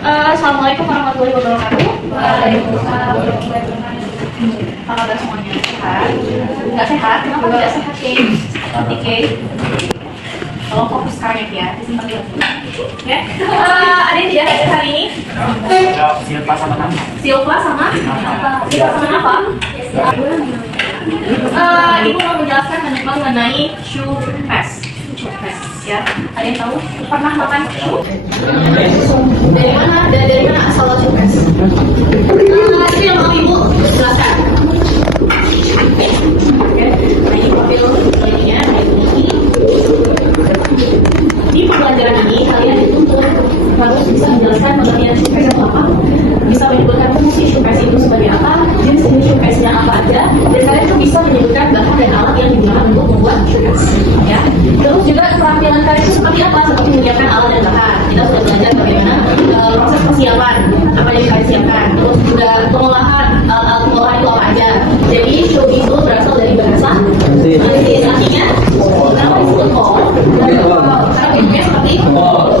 Assalamualaikum warahmatullahi wabarakatuh. Waalaikumsalam warahmatullahi wabarakatuh. Apa kabar semuanya? Sehat? Nggak sehat? Kenapa tidak sehat, Kay? Seperti Kay? Tolong fokus sekarang ya, disimpan dulu. Ya. Ada yang tidak hadir hari ini? Silva sama Nafa. Silva sama apa? Ibu mau menjelaskan mengenai shoe pass. Ya, ada yang tahu? Pernah makan shoe? Dari mana asal shoe pass? Itu yang mau ibu jelaskan. Oke, nah ini profil lainnya di pembelajaran ini kalian dituntut harus bisa menjelaskan pengertian shoe pass itu apa, bisa menyebutkan fungsi shoe pass itu sebagai apa, jenis shoe pass-nya apa aja, dan kalian tuh bisa menyebutkan bahan dan alat yang digunakan untuk membuat shoe pass. Ya, terus juga keterampilan kalian itu seperti apa, seperti menyiapkan alat dan bahan. Kita sudah belajar bagaimana proses persiapan, apa yang kalian siapkan, terus juga pengolahan itu apa aja. Jadi shoe itu berasal dari bahasa Inggris, artinya kenapa disebut kol? Karena bentuknya seperti kol.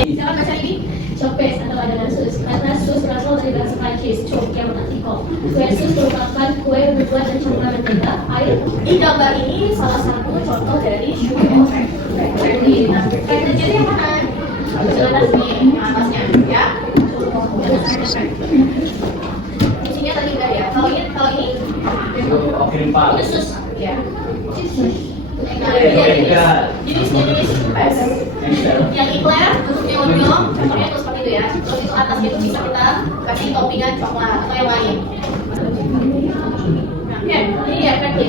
Silakan baca ini. Shoe pass atau adonan sus. Kata sus berasal dari bahasa Prancis, choc yang berarti kol. Kue sus merupakan kue yang dibuat dari campuran mentega, air. Di gambar ini salah satu contoh dari shoe factory. Nah, factory jadi yang mana? Jelas nih, yang atasnya, ya. Isinya tadi enggak ya? Kalau ini ini sus, ya. Nah, jenis shoe pass. Yang iklan bentuknya onyong, contohnya itu seperti itu ya. Terus itu atasnya itu bisa kita kasih toppingan coklat atau yang lain. Nah, ini ya factory.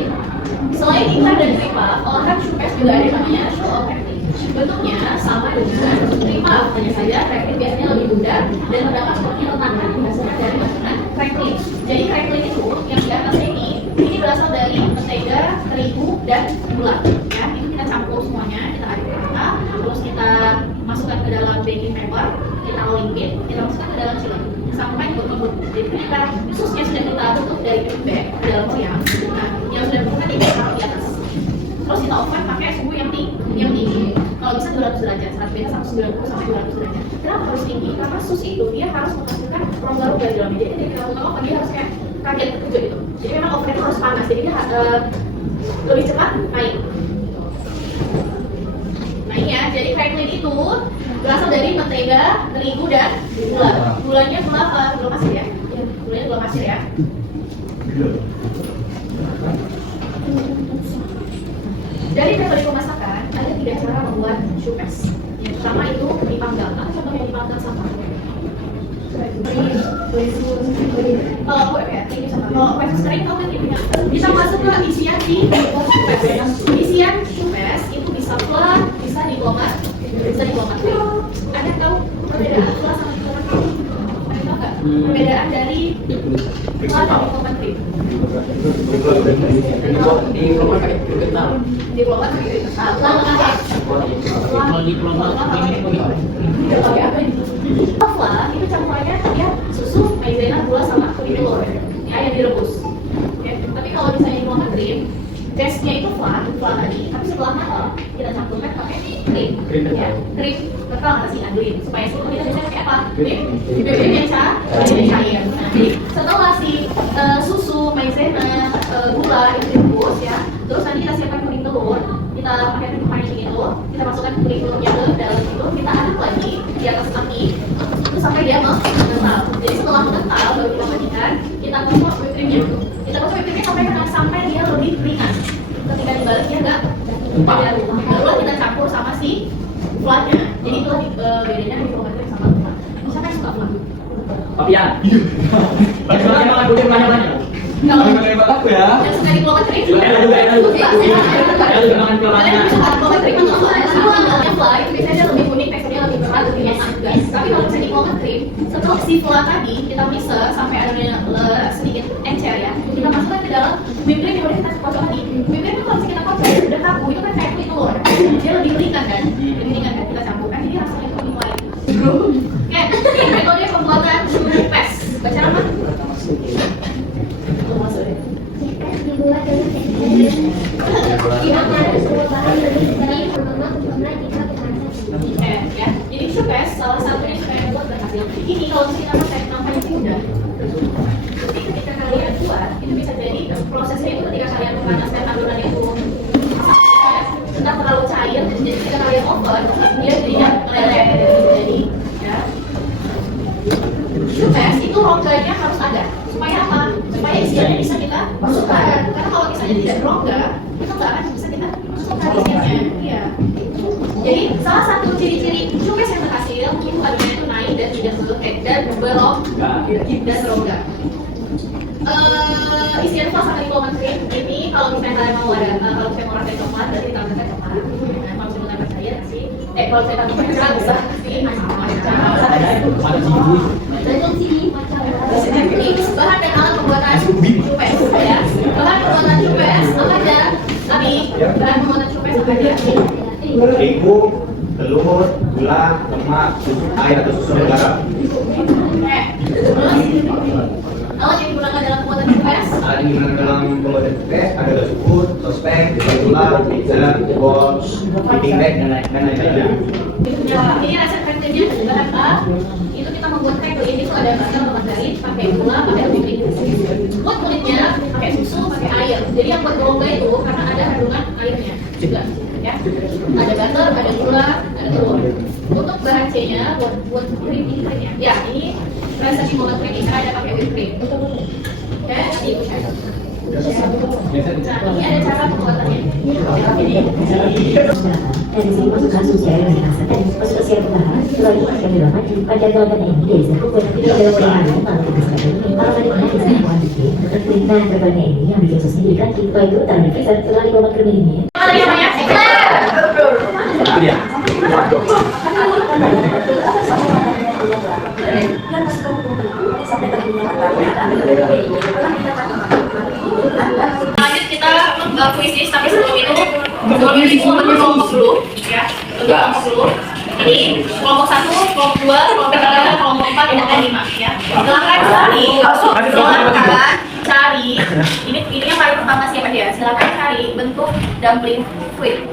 Selain iklan dan ripa, olahan shoe pass juga ada namanya shoe of factory. Bentuknya sama dengan ripa, hanya saja factory biasanya lebih mudah dan terdapat seperti retakan hasilnya dari bahan factory. Jadi factory itu yang di atas ini berasal dari mentega, terigu, dan gula. Ya, itu kita campur semuanya, kita aduk rata, terus kita masukkan ke dalam baking paper, kita limpit, kita masukkan ke dalam chiller sampai berlembut. Jadi kita susnya sudah kita tutup dari bag ke dalam loyang. Nah, yang sudah berbuka kita taruh di atas. Terus kita oven pakai suhu yang tinggi. Kalau bisa 200 derajat, saat beda 190 sampai 200 derajat. Kenapa harus tinggi? Karena sus itu dia harus menghasilkan rongga-rongga di dalamnya. Jadi ketika kita oven dia harus kayak kaget terkejut gitu. Jadi memang oven itu harus panas, jadi dia lebih cepat naik. Nah ini ya, jadi crackling itu berasal dari mentega, terigu, dan gula. Gulanya gula apa? Gula pasir ya? Gulanya gula pasir ya. Dari metode pemasakan, ada 3 cara membuat shoe pass. Yang pertama itu dipanggang. Apa contohnya dipanggang sama? Kalau kue ya, ini sama. Kalau kue kering tahu kan intinya. Bisa masuk ke isian di shoe pass. Isian shoe pass itu bisa flat, bisa diplomat. Ada yang tahu perbedaan flat sama diplomat? Ada yang tahu nggak? Perbedaan dari flat dan diplomat trip. Diplomat trip. Kalau diplomat Flat itu campurannya ya susu, maizena, gula sama kuning telur. Ya, yang direbus. Ya, tapi kalau misalnya diplomat cream, base-nya itu flat tadi, tapi setelah matang kita campurkan pakai cream. Ya, cream kental nggak sih anduin supaya seluruh kita bisa pakai apa? Cream yang cair. Nah, jadi setelah si susu, maizena, gula itu direbus ya, terus nanti kita siapkan kuning telur. Kita pakai tepung manis itu, kita masukkan kuning telurnya ke dalam itu, kita aduk lagi di atas api, itu sampai dia mengental. Jadi setelah mengental, baru kita matikan, kita tumbuk whipped creamnya. Kita tumbuk whipped creamnya sampai dia lebih ringan. Ketika dibalik dia nggak baru kita campur sama si flatnya. Jadi itu bedanya di diplomat sama flat. Siapa yang suka flat? Papian. Bagaimana makan kucing banyak-banyak? Kalau aku ya. yang suka diplomat cream, Kalian juga makan kalian bisa diplomat cream atau yang flat itu biasanya lebih kuning, teksturnya lebih berat, lebih enak guys. Tapi kalau misalnya diplomat cream, setelah si flat tadi kita mixer sampai adonannya sedikit encer ya, kita masukkan ke dalam whipped cream yang udah kita kocok tadi. Whipped cream itu kalau misalnya kita kocok udah kaku, itu kan kayak kulit telur. Dia lebih ringan kan, kita campurkan, jadi rasanya itu lebih kuat. Ini metode pembuatan shoe pass. Baca apa? Dibuat dari ya. Jadi shoe pass salah satunya supaya buat ini kalau kita pakai namanya udah. Jadi ketika kalian buat, itu bisa jadi prosesnya itu ketika kalian memanaskan adonan itu sudah terlalu cair, jadi ketika kalian oven, dia jadinya meleleh. Jadi, ya. Supes itu rongganya harus ada. Supaya apa? Supaya isiannya bisa kita masukkan. Karena kalau misalnya tidak rongga, itu nggak akan bisa kita masukkan isiannya. Iya. Jadi salah satu ciri-ciri cupes yang berhasil itu adonannya itu naik dan tidak berongga. Isian flash atau almond cream ini kalau misalnya kalian mau ada kalau saya mau rasa coklat berarti tambahkan coklat. Nah, kalau saya mau tambah saya sih kalau saya tambah macam bisa sih ini bahan dan alat pembuatan cupes ya. Bahan pembuatan cupes apa aja? Tapi bahan pembuatan cupes apa aja? Terigu, telur, gula, lemak, air atau susu dan garam. Terus alat yang digunakan dalam pembuatan cupes? Alat yang digunakan dalam pembuatan cupes ada sukun, sospek, spatula, pizza, bol, piping bag, dan lain-lainnya. Ini resep rektenya bahan A. Itu kita membuat crackle ini tuh ada butter, margarin, pakai gula, pakai whipping cream. Buat kulitnya pakai susu, pakai air. Jadi yang buat rongga itu karena ada kandungan airnya juga. Ya, ada butter, ada gula, ada telur. Untuk bahan C-nya buat cream ya. Ya, ini resep pembuatan cream ini ada pakai whipped cream. Oke, nanti ibu share. Nah, ini ada cara pembuatannya. Dan di sini masukkan susu air dan rasa dan masuk siap berbahan setelah itu masukkan di dalam pada adonan ini desa kukuh nanti tidak ada warna malah tugas ini kalau tadi mana bisa kuantiti nah berbagai ini yang bikin sosnya di kaki setelah itu taruh di freezer setelah di bawah krim ini Apa namanya? Itu dia. Lanjut kita kuis tapi sebelum itu untuk kelompok dulu ya. Untuk kelompok dulu. Ini kelompok 1, kelompok 2, kelompok 3, kelompok 4, kelompok 5 ya. Silakan cari. Ini yang paling pertama siapa dia? Silakan cari bentuk dumpling fruit.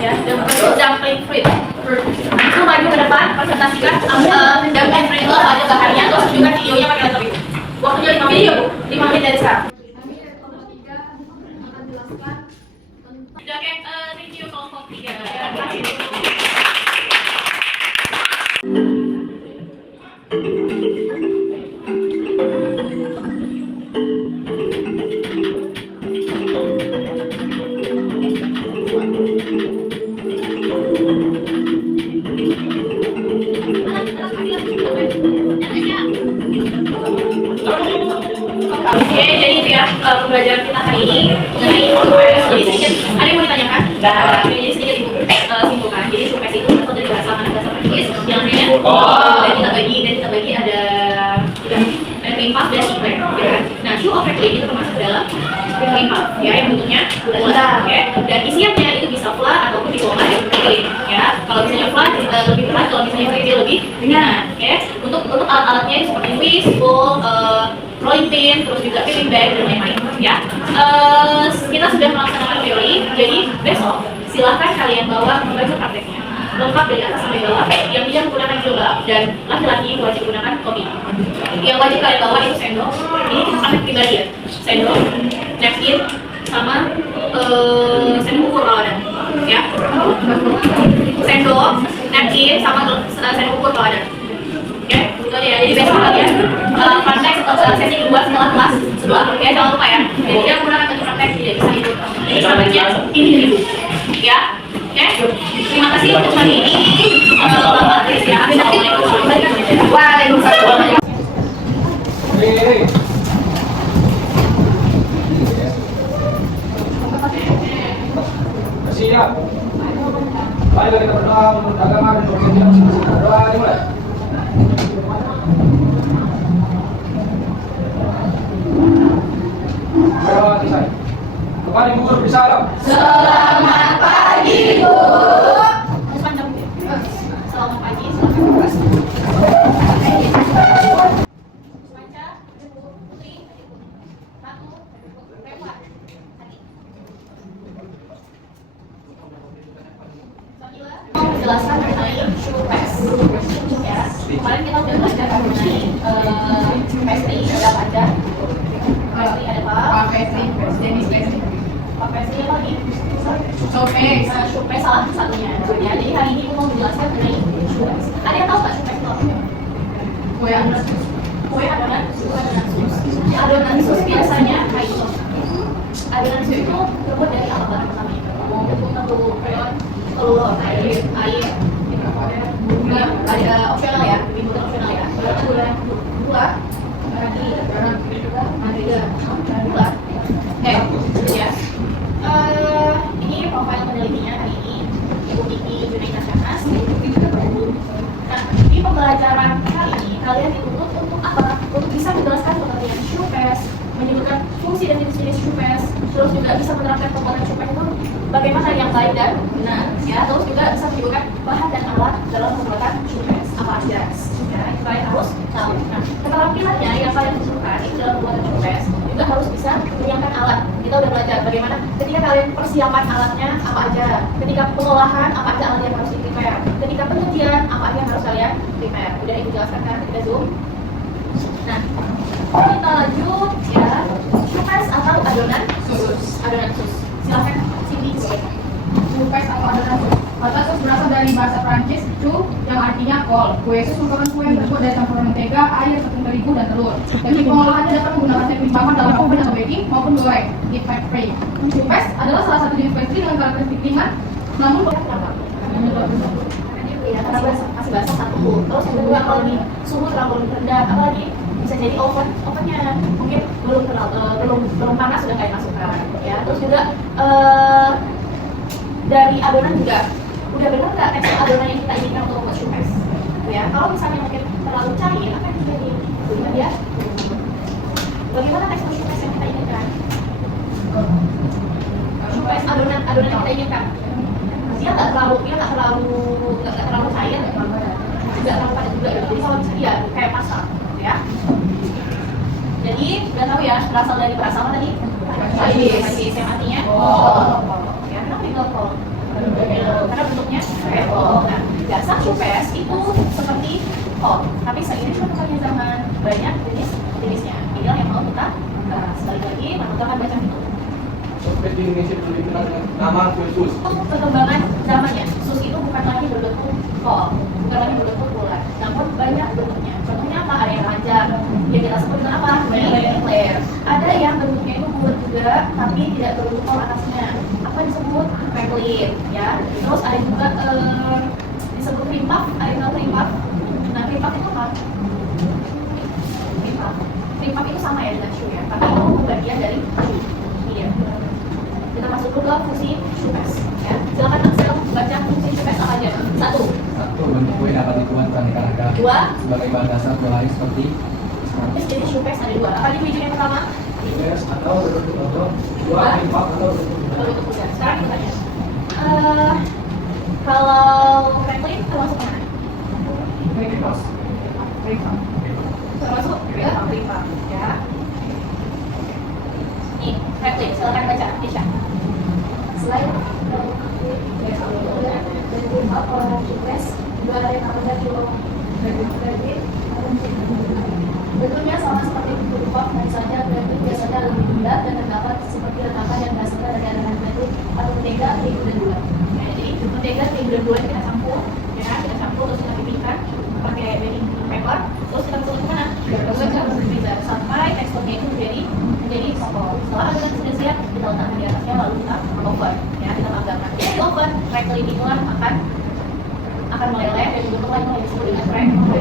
Ya, bentuk dumpling fruit. Itu maju ke depan, presentasikan dumpling fruit itu apa aja bahannya, terus juga videonya pakai laptop itu. Waktunya 5 menit, 5 menit dari sekarang. Oke, review kelompok 3 ya. Oke, jadi itu ya pembelajaran kita hari ini mengenai cupes. Jadi sedikit, ada yang mau ditanyakan? Oke, jadi sedikit simpulkan. Jadi cupes itu berasal dari bahasa bahasa Prancis yang artinya dan kita bagi ada cream puff dan souffle. Nah, souffle itu termasuk dalam cream puff ya yang bentuknya bulat, oke. Dan isiannya itu bisa flat ataupun dibongkar kecil ya. Kalau misalnya flat lebih berat, kalau misalnya kecil lebih ringan, oke. Untuk alat-alatnya seperti whisk, bowl, rolling pin, terus juga piping bag dan lain-lain ya. Kita sudah melaksanakan teori, jadi besok silahkan kalian bawa baju prakteknya lengkap dari atas sampai bawah. Yang bisa menggunakan jilbab dan laki-laki wajib menggunakan topi. Yang wajib kalian bawa itu sendok. Ini kita praktek pribadi ya. Sendok, napkin, sama sendok ukur kalau ada ya. Sendok, napkin, sama sendok ukur kalau ada. Oke, itu aja ya. Jadi besok kalian praktek sesi kedua setelah kelas sebelah. Ya, jangan lupa ya. Jadi dia menggunakan baju praktek tidak bisa ikut. Jadi prakteknya ini dulu. Ya, oke. Terima kasih untuk hari ini. Bapak Tris ya. Assalamualaikum. Waalaikumsalam. Siap. Baik, kita berdoa untuk agama dan untuk doa dimulai. Berdoa selesai. Kepada Ibu Guru bersalam. Selamat pagi, Bu. Selamat pagi, menjelaskan mengenai cupes ya. kemarin kita udah belajar mengenai pastry ada apa aja. Pastry ada apa? Pastry, jenis pastry. Pastry apa lagi? Showcase. Showcase salah satunya. Ya, jadi hari ini aku mau menjelaskan mengenai showcase. Ada yang tahu nggak showcase itu apa? Kue adonan. Kue adonan, sus. Adonan sus biasanya kayak ini. Adonan sus itu terbuat dari apa bahan pertamanya? Tepung, freon, telur, air, gula, ada opsional ya, ini bukan opsional ya. Gula, gula, ya. Ini profil penelitinya hari ini, Ibu Kiki Junaida Syahnas. Nah, di pembelajaran kali ini kalian dituntut untuk apa? Untuk bisa menjelaskan pengertian showcase, menyebutkan fungsi dan jenis-jenis showcase, terus juga bisa menerapkan pembuatan showcase itu bagaimana yang baik dan benar, ya. Terus juga bisa menyebutkan bahan dan alat dalam pembuatan showcase apa aja, ya. Itu kalian harus tahu. Nah, keterampilannya yang kalian butuhkan itu dalam pembuatan showcase juga harus bisa menyiapkan alat. Kita udah belajar bagaimana ketika kalian persiapan alatnya apa aja, ketika pengolahan apa aja alat yang harus di-prepare, ketika pengujian apa aja yang harus kalian prepare. Udah ibu jelaskan kan ketika Zoom. Nah, kita lanjut ya. Showcase atau adonan sus. Adonan sus. Silakan Cindy. Showcase atau adonan sus. Kata sus berasal dari bahasa Prancis choux yang artinya kol. Kue sus merupakan kue yang terbuat dari campuran mentega, air, tepung terigu, dan telur. Teknik pengolahannya dapat menggunakan teknik bakar dalam oven atau baking maupun goreng, deep fat free. Showcase adalah salah satu jenis pastry dengan karakteristik ringan, namun Ya, karena masih basah satu. Terus yang kedua kalau di suhu terlalu rendah, apalagi bisa jadi ovennya mungkin belum panas sudah kayak masukkan, ya. Terus juga dari adonan juga udah benar nggak tekstur adonan yang kita inginkan untuk membuat showcase, ya. Kalau misalnya mungkin terlalu cair, apa yang terjadi? Lihat ya, bagaimana tekstur showcase yang kita inginkan? Showcase adonan yang kita inginkan. Dia nggak terlalu cair, nggak terlalu padat juga. Jadi kalau bisa dia kayak pasta, ya. Jadi udah tahu ya berasal apa tadi? Pacis yang artinya ya, kenapa itu kol? Karena bentuknya kayak kol. Nah, dasar showcase itu seperti kol, tapi seiring berkembangnya zaman banyak jenisnya. Inilah yang mau kita bahas. Sekali lagi, kita akan baca itu. Showcase di Indonesia dulu dikenal dengan nama kue sus. Untuk perkembangan zamannya, sus itu bukan lagi berbentuk kol, bukan lagi berbentuk bulat, namun banyak bentuknya. Contohnya apa? Ada yang panjang, yang kita sebut dengan apa? Eclair. Ada yang bentuknya itu bulat juga, tapi tidak berbentuk kol atasnya. Apa disebut? Raclette, ya. Terus ada juga disebut cream puff. Ada yang tahu cream puff? Nah, cream puff itu apa? Cream puff itu sama ya dengan choux ya, tapi itu bagian dari choux. Iya. Kita masuk dulu ke fungsi showcase, ya. Silakan Axel baca fungsi showcase apa aja. Satu, Bentuk kue dapat dibuat beraneka ragam. dua, Sebagai bahan dasar kue lain seperti terus jadi showcase ada dua. Apa di video yang pertama? showcase atau berbentuk odong, dua kimbap atau berbentuk Bentuk bulat. Sekarang kita tanya. Kalau Franklin termasuk mana? Termasuk cream puff, ya. Nih, Franklin, silakan baca, Isha. Selain bentuknya sama seperti cream puff, hanya saja Franklin biasanya lebih bulat dan terdapat seperti retakan yang dihasilkan dari adonan Franklin atau mentega, terigu, dan gula. Nah, jadi mentega, terigu, dan gula kita campur, ya, kita campur terus kita pipihkan pakai baking paper, terus kita masukkan ke mana? Ke freezer sampai teksturnya itu menjadi sokol. Setelah adonan sudah siap, kita letakkan di atasnya lalu kita oven, ya, kita panggang. Jadi di oven, crackling itulah akan meleleh dan dibentuk lagi yang disebut dengan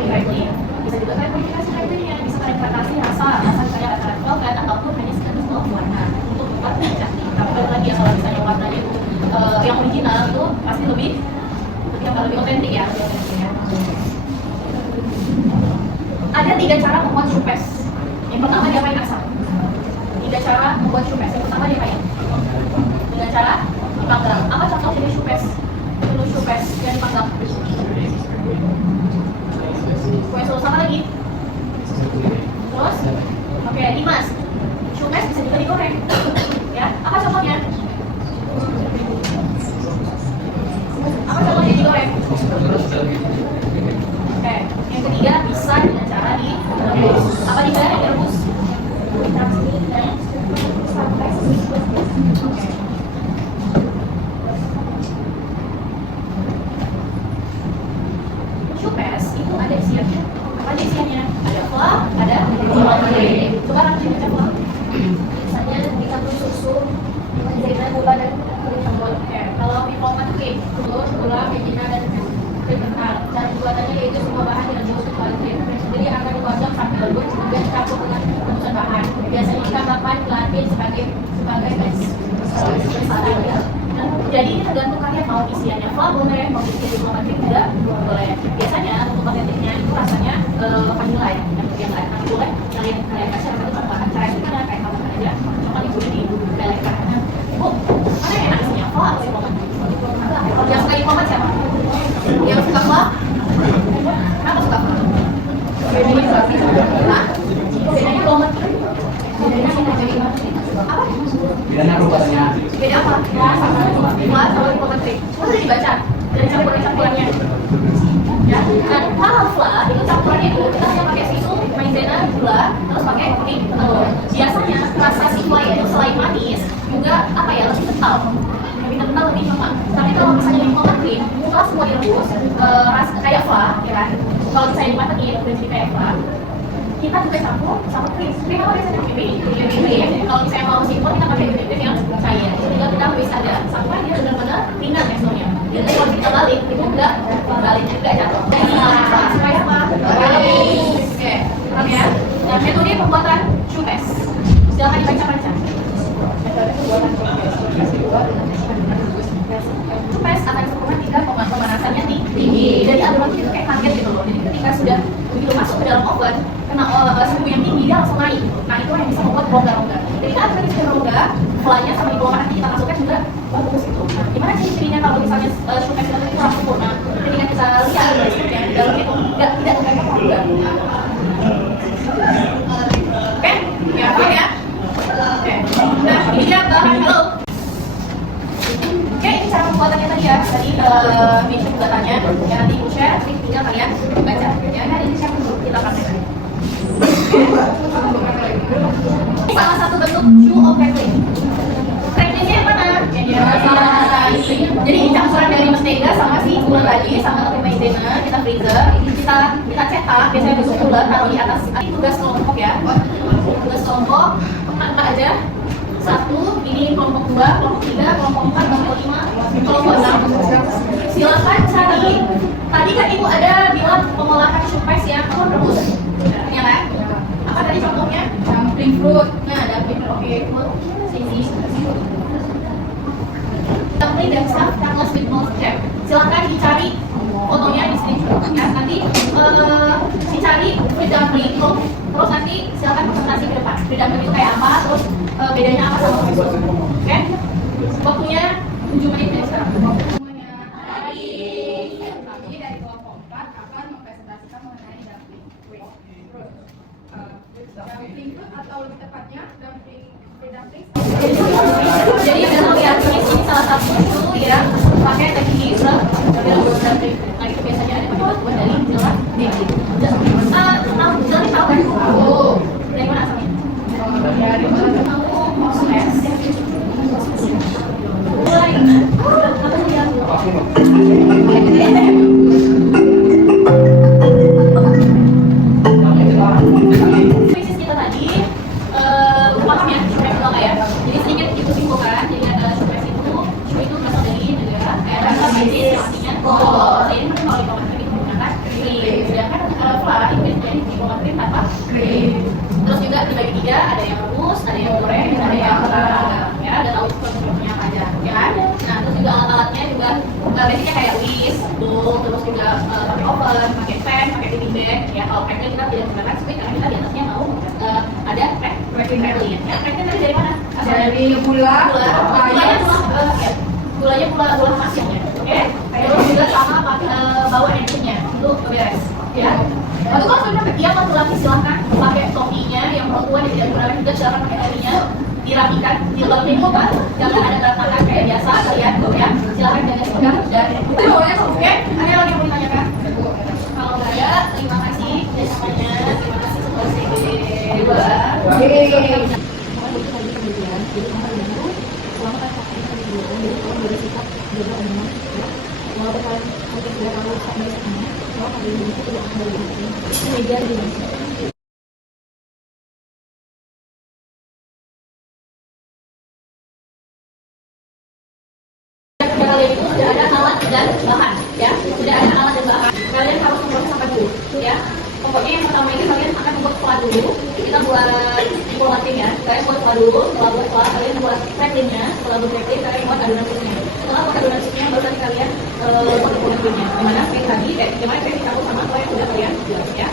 crackling. Bisa juga kalian modifikasi cracklingnya, bisa kalian batasi rasa misalnya antara velvet ataupun hanya sekedar warna untuk membuat cantik. Tapi lagi ya kalau misalnya warnanya itu yang original itu pasti lebih otentik ya. Ada 3 cara membuat showcase. Yang pertama diapain asal? 3 cara membuat showcase. Yang pertama diapain? Dengan cara dipanggang. Apa contoh jenis showcase? Dulu showcase yang dipanggang. Kue sus apa lagi? Terus? Oke, Dimas. Showcase bisa juga digoreng. Ya, apa contohnya? Apa contohnya digoreng? Oke, yang ketiga bisa dengan cara direbus. Apa nih yang direbus? Chupes itu ada isiannya. Apa aja isiannya? Ada flour, ada protein. Coba orang cerita flour. Misalnya dicampur susu, maizena, gula dan kulit telur. Oke, kalau diploma itu kayak telur, gula, maizena dan kulit kental. Cara pembuatannya yaitu semua bahan direbus kecuali krim. Jadi akan dipotong sampai lembut dan dicampur dengan rebusan bahan. Biasanya ditambahkan gelatin sebagai base. Jadi ini tergantung kalian mau isiannya flour boleh, mau isiannya diploma juga boleh. Biasanya untuk paketingnya itu rasanya vanilla ya, yang nggak ada boleh. Kalian kasih itu tambahan cara itu kan kayak tambahkan aja. Cuma ibu ini belekkan. Bu, mana yang enak isinya flour atau diploma? Yang suka diploma siapa? Yang suka flour? Kenapa suka flour? Hah? Bedanya diploma? Bedanya apa? Bedanya apa katanya? Beda apa? Flour sama diploma trik. Semua sudah dibaca dari campurannya. Ya, dan kalau flour itu campurannya itu kita hanya pakai susu, maizena, gula, terus pakai kuning telur. Biasanya rasa si flour itu selain manis juga apa ya lebih kental, lebih lemak. Tapi kalau misalnya diploma trik, setelah semua direbus, rasa kayak flour, ya kan? Kalau misalnya dimatengin, jadi kayak flour. Kita juga campur sama krim. Krim apa biasanya krim? Kalau misalnya mau simpel kita pakai krim yang cair. Juga kita bisa ada sampai dia benar-benar ringan teksturnya. Jadi kalau kita balik itu enggak jatuh. Supaya apa? Oke, paham ya? Nah, metode pembuatan chupes. Silakan dibaca-baca. Metode pembuatan chupes akan sempurna jika pemanasannya tinggi. Jadi adonan itu kayak kaget gitu loh. Jadi ketika sudah begitu masuk ke dalam oven, kena suhu yang tinggi dia langsung naik. Nah itu yang bisa membuat rongga-rongga. Jadi kan ada di rongga, flanya sama diploma nanti kita masukkan juga bagus itu. Nah, gimana ciri-cirinya kalau misalnya chupes itu kurang sempurna? Ketika kita lihat ya di dalam itu tidak terdapat rongga. Oke, ya paham ya? Oke. Nah ini dia bahan halo. Oke, ini cara pembuatannya tadi ya. Tadi Misha juga tanya, ya nanti ibu share, nanti tinggal kalian baca. Ya, nah ini siapa dulu kita praktekkan. Ini salah satu bentuk shoe of crackling. Cracklingnya yang mana? Jadi campuran dari mentega sama si gula tadi, sama tepung maizena, kita freezer, kita cetak, biasanya besok gula taruh di atas. Ini tugas kelompok ya. Tugas kelompok, empat aja. 1, ini kelompok 2, kelompok 3, kelompok 4, kelompok 5, kelompok 6. Silakan cari. Tadi kan ibu ada bilang pengolahan chupes yang rebus, ya kan? Apa tadi contohnya? Dumpling fruit. Nah, dumpling fruit. Dumpling dan stuff Carlos with malt jam. Silakan dicari fotonya di sini. Ya, nanti dicari fruit dumpling. Terus nanti silakan presentasi ke depan. Fruit dumpling itu kayak apa? Terus bedanya apa sama chupes? Oke? Waktunya 7 menit dari sekarang. Kami dari kelompok 4 akan mempresentasikan mengenai dumpling. Dumpling atau lebih tepatnya dumpling. Jadi dalam lihat ini salah satu itu ya pakai teknik dalam dumpling. Nah itu biasanya ada buat dari jelas daging. Jadi tahu kan? Dari mana asalnya? Dari mana? Mulai. Apa sih yang? Krisis kita tadi, paham ya? Saya bilang ya. Jadi sedikit itu simpulkan. Jadi ada chupes itu berasal dari negara. Ada krisis yang artinya jadi kalau diploma krim itu menggunakan krim. Sedangkan flour itu biasanya diploma krim tanpa krim. Terus juga dibagi 3, ada yang rebus, ada yang goreng, dan ada yang ya. Ada tahu contohnya apa aja, ya kan? Nah terus juga alat-alatnya juga basicnya kayak whisk, bowl, terus juga pakai oven, pakai pan, pakai baking bag. Ya kalau crackling kita tidak menggunakan squid karena kita di atasnya mau ada crackling. Ya crackling tadi dari mana? Dari gula, Gulanya gula pasirnya, oke? Terus juga sama bawa energinya, itu beres. Ya. Lalu kalau sudah yang laki-laki silahkan pakai topinya, yang perempuan yang tidak digunakan juga silahkan pakai topinya, dirapikan, dilapin juga, jangan ada berantakan kayak biasa kalian, ya. Silahkan jaga sikap dan oke. Ada lagi yang mau ditanyakan? Kalau nggak ada, terima kasih. mungkin sudah tahu basic-nya, bahwa pada Indonesia tidak akan berganti. Meja di Kalian itu sudah ada alat dan bahan, ya. Sudah ada alat dan bahan. Kalian harus membuat sampah dulu, ya. Pokoknya yang pertama ini kalian akan membuat pola dulu. Kita buat informatif ya. Kalian buat pola dulu. Setelah buat pola, kalian buat tracklingnya. Setelah buat tracking, kalian buat adonan susunya. Setelah buat adonan susunya, baru nanti kalian buat komponennya. Dimana kayak tadi, gimana kayak campur sama apa yang sudah kalian buat, ya.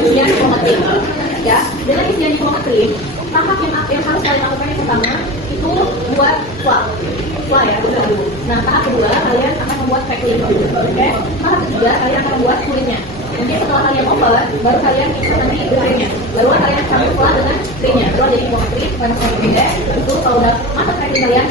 Isian diplomatik, ya. Dengan isian diplomatik, tahap yang harus kalian lakukan yang pertama itu buat fly ya, udah dulu. Nah, tahap kedua kalian akan membuat tracking, oke? Tahap ketiga kalian akan membuat kulitnya. Mungkin setelah kalian oper, baru kalian bisa nanti printnya. Baru kalian campur dengan printnya. Baru jadi diplomatik, banyak yang beda. Itu kalau udah masa tracking kalian